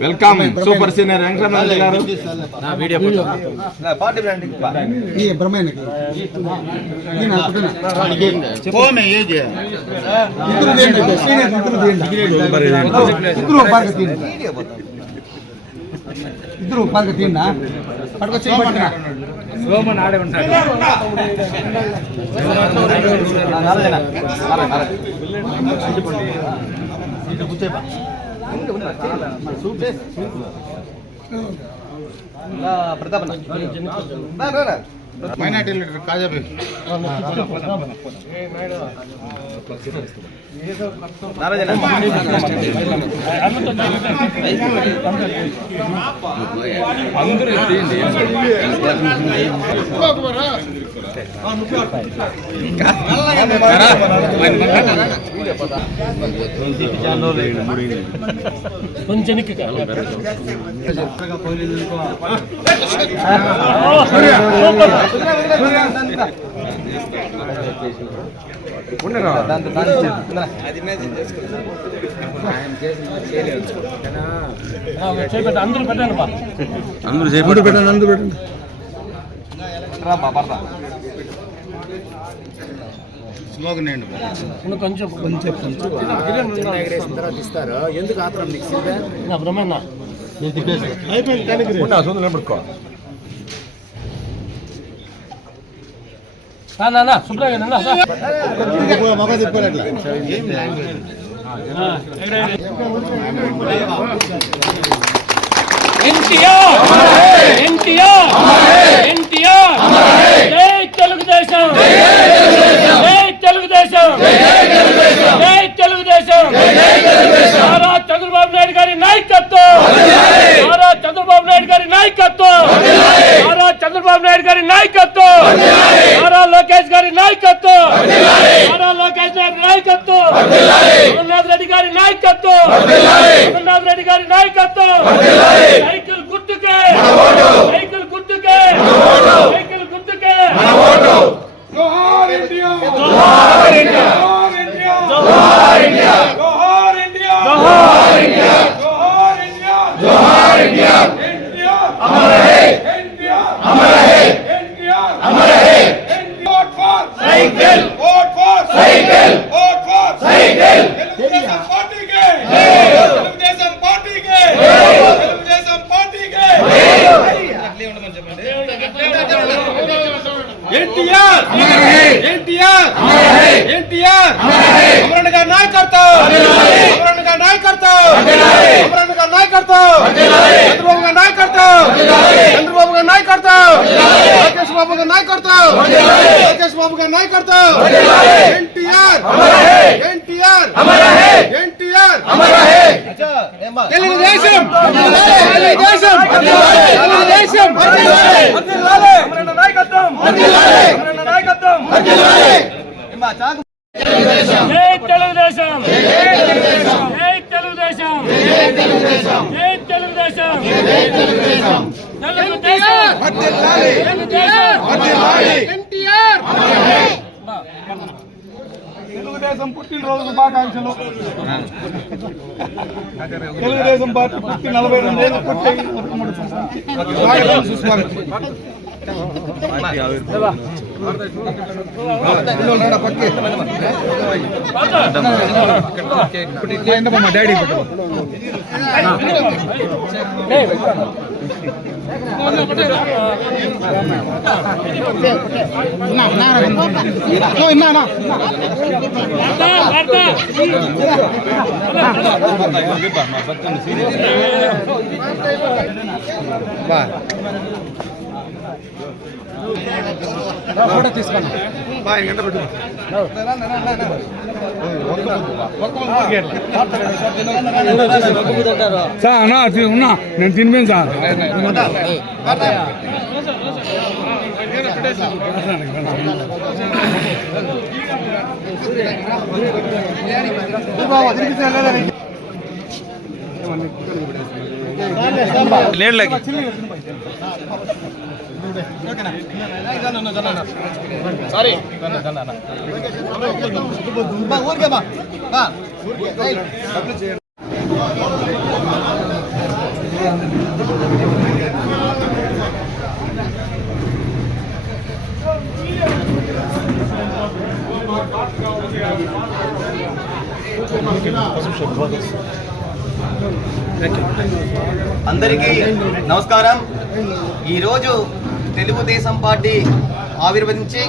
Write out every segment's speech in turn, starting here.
Welcome super senior Venkataramana గారు నా video photo నా పార్టీ బ్రాండింగ్ ఈ బ్రహ్మయ్యకి నేను అనుకుంటున్నా కోమే ఏజ్ ఇద్దరు దేండి సీనియర్ ఇద్దరు బాగా తీయండి ఇద్దరు బాగా తీయండి పట్టుకొచ్చి పట్టుకున్నా సోమన్ ఆడే ఉంటాడు ప్రతాప్ మైనార్టీ లీడర్ కాజాబీ అందరూ కొంచెం అందరూ పెట్టండి అందరూ పెట్టండి అందరూ పెట్టండి కొంచెం ఇస్తారు ఎందుకు ఆత్రం బ్రహ్మన్న శుభ్రంగా మగ తిప్పారట్లా జై తెలుగుదేశం జై తెలుగుదేశం జై తెలుగుదేశం నారా చంద్రబాబు నాయుడు గారి నాయకత్వం నారా చంద్రబాబు నాయుడు గారి నాయకత్వం నారా చంద్రబాబు నాయుడు గారి నాయకత్వం నారా లోకేష్ గారి నాయకత్వం నారా లోకేష్ గారి నాయకత్వం జగన్నాథ్ రెడ్డి గారి నాయకత్వం జగన్నాథ్ రెడ్డి గారి నాయకత్వం సైకిల్ గుర్తుకే సైకిల్ గుర్తుకే సైకిల్ గుర్తుకే జోహార్ ఇండియా జోహార్ ఇండియా జోహార్ ఇండియా జోహార్ ఇండియా జోహార్ ఇండియా జోహార్ ఇండియా జోహార్ ఇండియా ఇండియా అమర్ హై ఇండియా అమర్ హై ఇండియా అమర్ హై vote for cycle vote for cycle vote for cycle Telugu Desam పార్టీకి తెలుగుదేశం పార్టీకి తెలుగుదేశం పార్టీకి అట్లే ఉండమని చెప్పండి ఎన్టీఆర్ ఎన్టీఆర్ ఎన్టీఆర్ అమరణ గారి నాయకత్వం అమరణ గారి నాయకత్వం అమరణ గారి నాయకత్వం చంద్రబాబు గారి నాయకత్వం చంద్రబాబు గారి నాయకత్వం లోకేష్ బాబు గారి నాయకత్వం లోకేష్ బాబు గారి నాయకత్వం ఎన్టీఆర్ ఎన్టీఆర్ ఎన్టీఆర్ తెలుగుదేశం తెలుగుదేశం తెలుగుదేశం అమరణ నాయకత్వం అమరణ నాయకత్వం జై తెలుగుదేశం జై తెలుగుదేశం జై తెలుగుదేశం జై తెలుగుదేశం తెలుగుదేశం ఎన్టీఆర్ తెలుగుదేశం పుట్టినరోజు శుభాకాంక్షలు. తెలుగుదేశం పార్టీ పుట్టి 42 ఏళ్ళు పుట్టి మా డాడీ ఫోటో తీసుకున్నా సార్ ఉన్నా నేను తినిపోయాను సార్. సారీ ఊరికే అందరికీ నమస్కారం. ఈరోజు తెలుగుదేశం పార్టీ ఆవిర్భవించి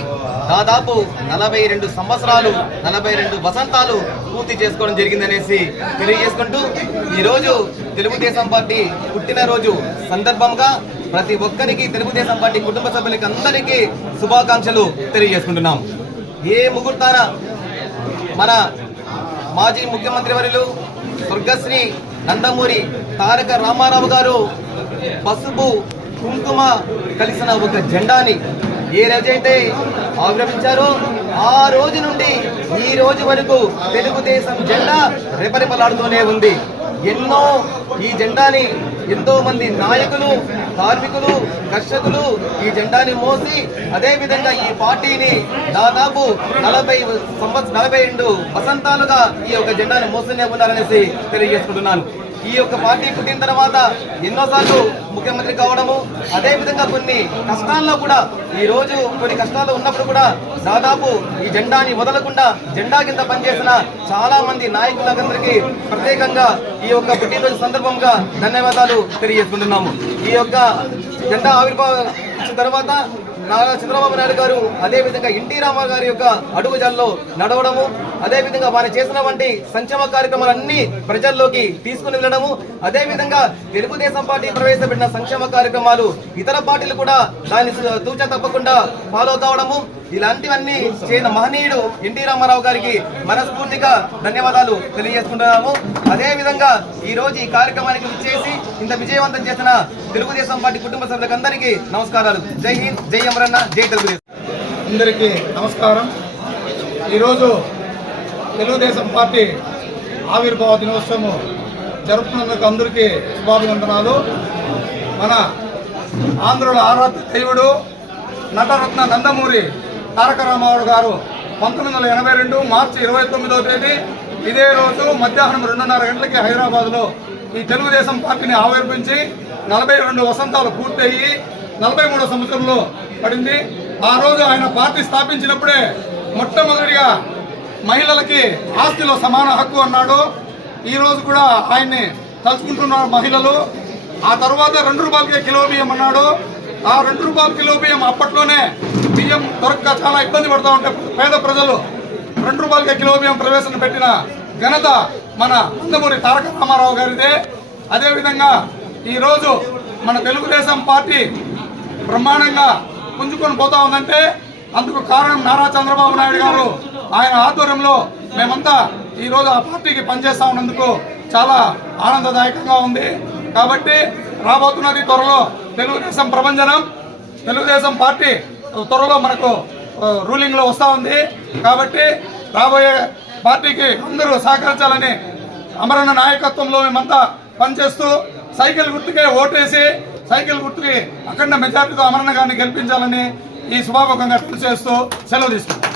దాదాపు 42 సంవత్సరాలు 42 వసంతాలు పూర్తి చేసుకోవడం జరిగిందనేసి తెలియజేసుకుంటూ ఈరోజు తెలుగుదేశం పార్టీ పుట్టినరోజు సందర్భంగా ప్రతి ఒక్కరికి తెలుగుదేశం పార్టీ కుటుంబ సభ్యులకి అందరికీ శుభాకాంక్షలు తెలియజేసుకుంటున్నాం. ఏ ముహూర్తాన మన మాజీ ముఖ్యమంత్రి వర్యులు స్వర్గశ్రీ నందమూరి తారక రామారావు గారు పసుపు కుంకుమ కలిసిన ఒక జెండాని ఏ రోజైతే ఆవిర్భవించారో ఆ రోజు నుండి ఈ రోజు వరకు తెలుగుదేశం జెండా రెపరెపలాడుతూనే ఉంది. ఎన్నో ఈ జెండాని ఎంతో మంది నాయకులు, కార్మికులు, కర్షకులు ఈ జెండాని మోసి అదే విధంగా ఈ పార్టీని దాదాపు 42 వసంతాలుగా ఈ యొక్క జెండాని మోస్తూనే ఉన్నారనేసి తెలియజేసుకుంటున్నాను. ఈ యొక్క పార్టీ పుట్టిన తర్వాత ఎన్నోసార్లు ముఖ్యమంత్రి కావడము, అదే విధంగా కొన్ని కష్టాల్లో కూడా ఈ రోజు కొన్ని కష్టాలు ఉన్నప్పుడు కూడా దాదాపు ఈ జెండాని వదలకుండా జెండా కింద పనిచేసిన చాలా మంది నాయకులందరికీ ప్రత్యేకంగా ఈ యొక్క పుట్టినరోజు సందర్భంగా ధన్యవాదాలు తెలియజేసుకుంటున్నాము. ఈ యొక్క జెండా ఆవిర్భావించిన తర్వాత నారా చంద్రబాబు నాయుడు గారు అదే విధంగా ఎన్టీ రామారావు గారి యొక్క అడుగుజాల్లో నడవడము, అదే విధంగా వారు చేసిన వంటి సంక్షేమ కార్యక్రమాలన్నీ ప్రజల్లోకి తీసుకుని వెళ్ళడము, అదే విధంగా తెలుగుదేశం పార్టీ ప్రవేశపెట్టిన సంక్షేమ కార్యక్రమాలు ఇతర పార్టీలు కూడా దాన్ని తూచా తప్పకుండా ఫాలో కావడము, ఇలాంటివన్నీ చేయన మహనీయుడు ఎన్టీ రామారావు గారికి మనస్ఫూర్తిగా ధన్యవాదాలు తెలియజేసుకుంటున్నాము. అదే విధంగా ఈ రోజు ఈ కార్యక్రమానికి విచ్చేసి ఇంత విజయవంతం చేసిన తెలుగుదేశం పార్టీ కుటుంబ సభ్యులకు అందరికీ నమస్కారాలు. జై హింద్, జై అమరన్న, జై తెలుగుదేశం. అందరికీ నమస్కారం. ఈరోజు తెలుగుదేశం పార్టీ ఆవిర్భావ దినోత్సవం జరుపుతున్నందుకు అందరికీ శుభాభివందనాలు. మన ఆంధ్రుల ఆరాధ్య దైవుడు నటరత్న నందమూరి తారక రామారావు గారు 1982 మార్చి 29వ తేదీ ఇదే రోజు మధ్యాహ్నం 2:30 గంటలకి హైదరాబాద్లో ఈ తెలుగుదేశం పార్టీని ఆవిర్భించి 42 వసంతాలు పూర్తయ్యి 43వ సంవత్సరంలో పడింది. ఆ రోజు ఆయన పార్టీ స్థాపించినప్పుడే మొట్టమొదటిగా మహిళలకి ఆస్తిలో సమాన హక్కు అన్నాడు. ఈ రోజు కూడా ఆయన్ని తలుచుకుంటున్నారు మహిళలు. ఆ తర్వాత 2 రూపాయలకే కిలో బియ్యం అన్నాడు. ఆ 2 రూపాయల కిలో బియ్యం అప్పట్లోనే బియ్యం దొరక్క చాలా ఇబ్బంది పడుతూ ఉంటాయి పేద ప్రజలు. 2 రూపాయలకే కిలో బియ్యం ప్రవేశపెట్టిన ఘనత మన నందమూరి తారక రామారావు గారిదే. అదేవిధంగా ఈరోజు మన తెలుగుదేశం పార్టీ బ్రహ్మాండంగా పుంజుకొని పోతా ఉందంటే అందుకు కారణం నారా చంద్రబాబు నాయుడు గారు. ఆయన ఆధ్వర్యంలో మేమంతా ఈరోజు ఆ పార్టీకి పనిచేస్తా ఉన్నందుకు చాలా ఆనందదాయకంగా ఉంది. కాబట్టి రాబోతున్నది త్వరలో తెలుగుదేశం ప్రభంజనం. తెలుగుదేశం పార్టీ త్వరలో మనకు రూలింగ్లో వస్తూ ఉంది. కాబట్టి రాబోయే పార్టీకి అందరూ సహకరించాలని అమరన్న నాయకత్వంలో మేమంతా పనిచేస్తూ సైకిల్ గుర్తుకే ఓటేసి సైకిల్ గుర్తుకి అఖండ మెజార్టీతో అమరన్న గారిని గెలిపించాలని ఈ శుభాముఖంగా తెలియజేస్తూ సెలవు తీసుకుంటాం.